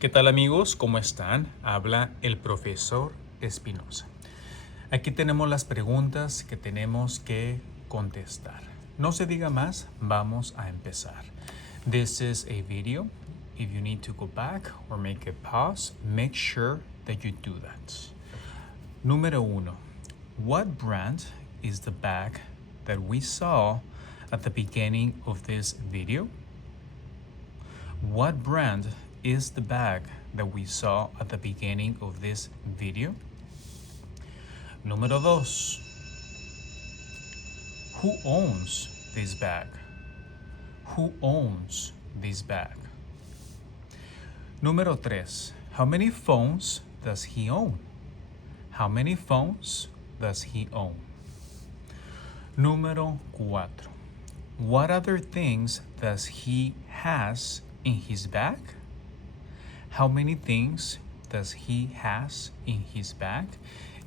¿Qué tal amigos? ¿Cómo están? Habla el profesor Espinosa. Aquí tenemos las preguntas que tenemos que contestar. No se diga más, vamos a empezar. This is a video. If you need to go back or make a pause, make sure that you do that. Número 1. What brand is the bag that we saw at the beginning of this video? What brand is the bag that we saw at the beginning of this video? Número 2. Who owns this bag? Who owns this bag? Número 3. How many phones does he own? How many phones does he own? Número 4. What other things does he has in his bag? How many things does he has in his bag?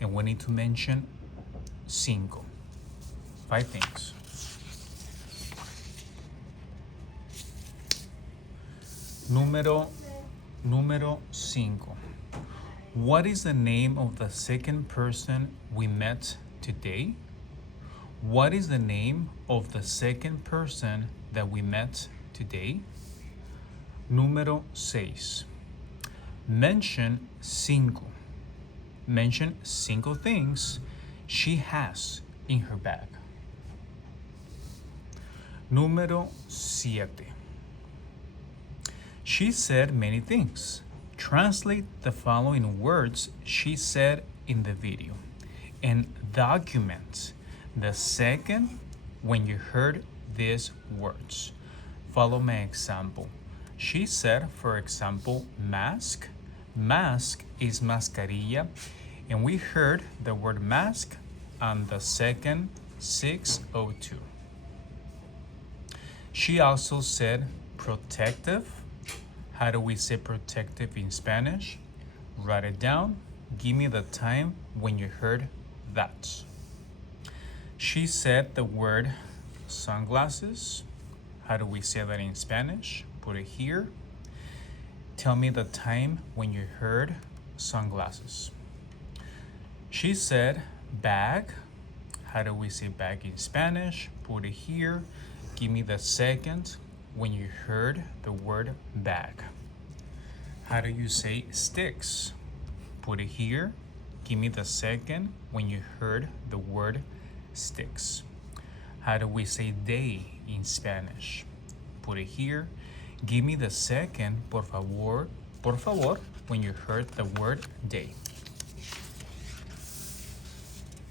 And we need to mention 5 things. Número 5. What is the name of the second person we met today? What is the name of the second person that we met today? Número 6. Mention 5 things she has in her bag. Número 7. She said many things. Translate the following words she said in the video and document the second when you heard these words. Follow my example. She said, for example, mask. Mask is mascarilla, and we heard the word mask on the second 602. She also said protective. How do we say protective in Spanish? Write it down. Give me the time when you heard that. She said the word sunglasses. How do we say that in Spanish? Put it here. Tell me the time when you heard sunglasses. She said bag. How do we say bag in Spanish? Put it here. Give me the second when you heard the word bag. How do you say sticks? Put it here. Give me the second when you heard the word sticks. How do we say day in Spanish? Put it here. Give me the second, por favor, when you heard the word day.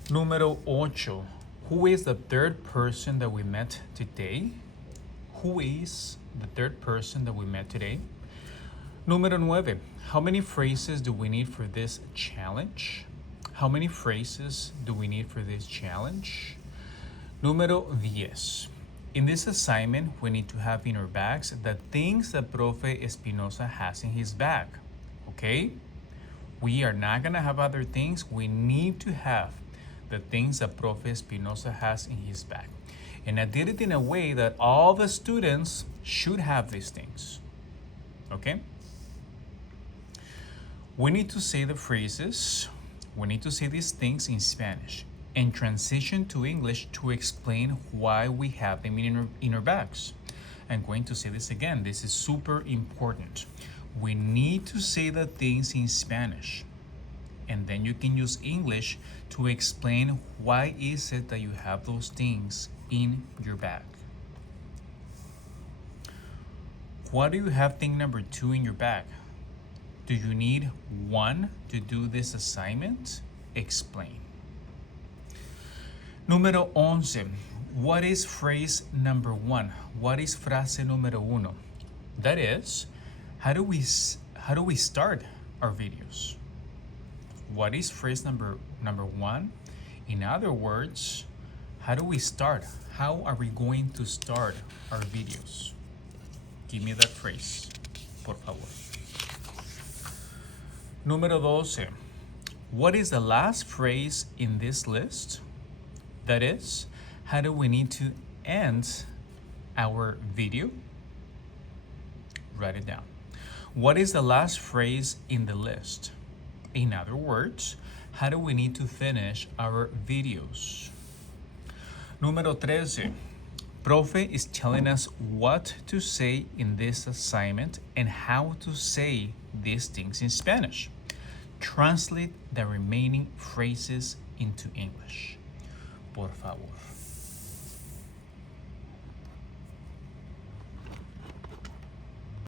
Número 8. Who is the third person that we met today? Who is the third person that we met today? Número 9. How many phrases do we need for this challenge? How many phrases do we need for this challenge? Número 10. In this assignment, we need to have in our bags the things that Profe Espinosa has in his bag, okay? We are not gonna have other things. We need to have the things that Profe Espinosa has in his bag. And I did it in a way that all the students should have these things, okay? We need to say the phrases. We need to say these things in Spanish and transition to English to explain why we have them in our bags. I'm going to say this again. This is super important. We need to say the things in Spanish, and then you can use English to explain why is it that you have those things in your bag. Why do you have thing number 2 in your bag? Do you need 1 to do this assignment? Explain. Número 11. What is phrase number 1? What is frase número 1? That is, how do we start our videos? What is phrase number 1? In other words, how do we start? How are we going to start our videos? Give me that phrase, por favor. Número 12. What is the last phrase in this list? That is, how do we need to end our video? Write it down. What is the last phrase in the list? In other words, how do we need to finish our videos? Número 13. Profe is telling us what to say in this assignment and how to say these things in Spanish. Translate the remaining phrases into English. Por favor.